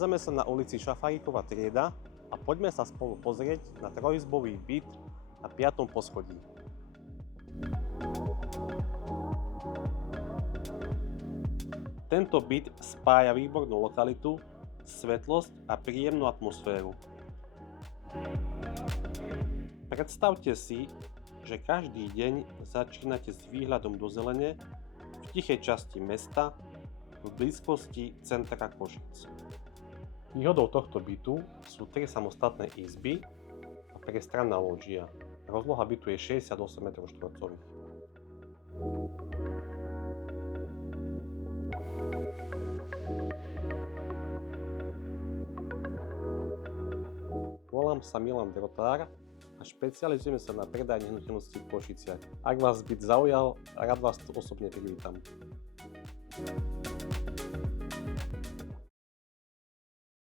Nachádzame sa na ulici Šafárikova trieda a poďme sa spolu pozrieť na trojizbový byt na 5. poschodí. Tento byt spája výbornú lokalitu, svetlosť a príjemnú atmosféru. Predstavte si, že každý deň začínate s výhľadom do zelene v tichej časti mesta v blízkosti centra Košíc. Výhodou tohto bytu sú 3 samostatné izby a priestranná lóžia. Rozloha bytu je 68 m². Volám sa Milan Drotár a špecializujeme sa na predaj nehnuteľností v Košiciach. Ak vás byt zaujal, rád vás tu osobne privítam.